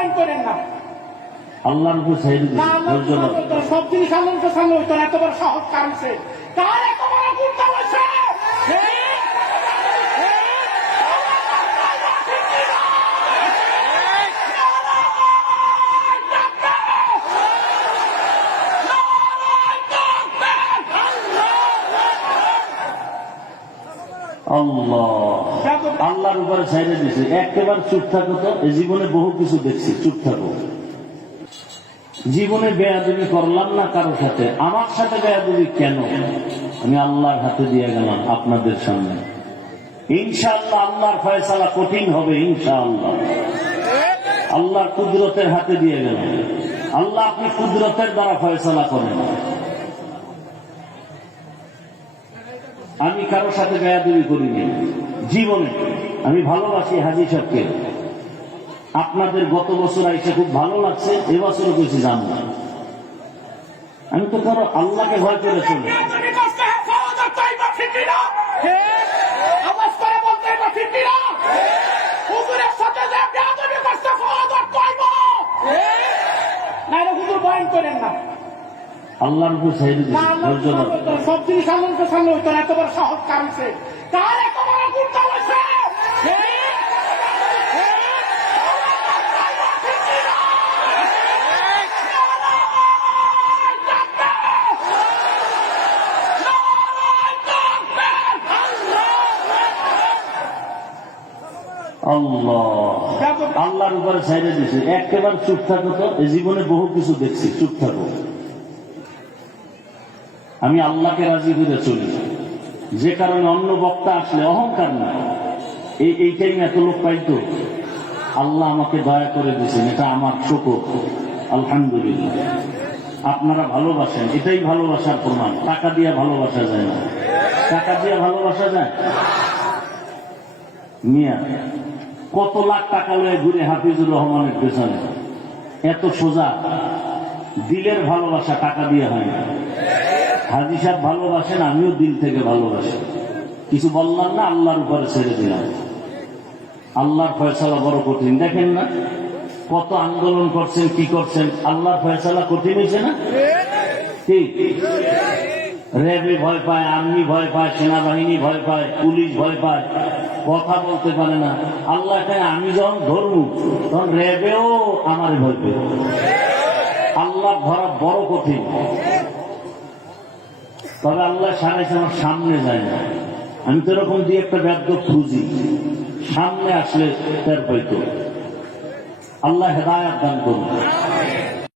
Point করেন না। আল্লাহর উপর ছেড়ে দিন, ধৈর্য ধরো। সব জিনিস আল্লাহর সামনে হইতো না, এত বড় সহজ কারণ সে কার এত বড় গুরুত্ব হয়েছে। আল্লাহর উপরে ছেড়ে দিছে, একেবারে চুপ থাকো তো। এই জীবনে বহু কিছু দেখছি, চুপ থাকো। জীবনে বেয়াদবি করলাম না কারোর সাথে, আমার সাথে বেয়াদবি কেন আমি আল্লাহর হাতে দিয়ে গেলাম আপনাদের সামনে। ইনশাআল্লাহ আল্লাহর ফয়সালা কঠিন হবে, ইনশাআল্লাহ আল্লাহর কুদরতের হাতে দিয়ে গেলাম। আল্লাহ আপনি কুদরতের দ্বারা ফয়সালা করেন। আমি কারোর সাথে বেয়াদবি করিনি জীবনে। আমি ভালোবাসি হাজী সাহেবকে। আপনাদের গত বছর আইসে খুব ভালো লাগছে, এবছরও কিছু জান না। আমি তো কারো আল্লাহকে ভয় করে চলি। আল্লাহর উপর ছেড়ে দিন, ধৈর্য ধরো। সব জিনিস আল্লাহর সামনে হইতো না, এত বড় সহজ কারণ সে কার এত বড় গুরুত্ব হয়েছে। আল্লাহর উপরে ছেড়ে দিছে, একেবারে চুপ থাকো তো। এই জীবনে বহু কিছু দেখছি, চুপ থাকো। আমি আল্লাহকে রাজি করে চলি, যে কারণে অন্য বক্তা আসলে অহংকার না। এইটাই এত লোক পাইতো, আল্লাহ আমাকে দয়া করে দিয়েছেন, এটা আমার শুকর, আলহামদুলিল্লাহ। আপনারা ভালোবাসেন, এটাই ভালোবাসার প্রমাণ। টাকা দিয়ে ভালোবাসা যায় না, টাকা দিয়ে ভালোবাসা যায় মিয়া। কত লাখ টাকা লয়ে ঘুরে হাফিজুর রহমানের পেছনে, এত সোজা। দিলের ভালোবাসা টাকা দিয়ে হয় না। হাজী সাহেব ভালোবাসেন, আমিও দিল থেকে ভালোবাসি। কিছু বললাম না, আল্লাহর উপরে ছেড়ে দিলাম। আল্লাহর ফয়সালা বড় কঠিন। দেখেন না কত আন্দোলন করছেন, কি করছেন, আল্লাহর ফয়সালা কঠিন হয়েছে না? ঠিক। র্যাবে ভয় পায়, আর্মি ভয় পায়, সেনাবাহিনী ভয় পায়, পুলিশ ভয় পায়, কথা বলতে পারে না। আল্লাহ চায় আমি যখন ধরবো তখন র্যাবেও আমার ভয় পেয়ে। আল্লাহ ধরা বড় কঠিন। তবে আল্লাহ সারাইছে আমার সামনে যায় না। আমি তো এরকম দিয়ে একটা ব্যর্থ খুঁজি, সামনে আসলে টের পাইতো। আল্লাহ হেদায়াত দান করুন।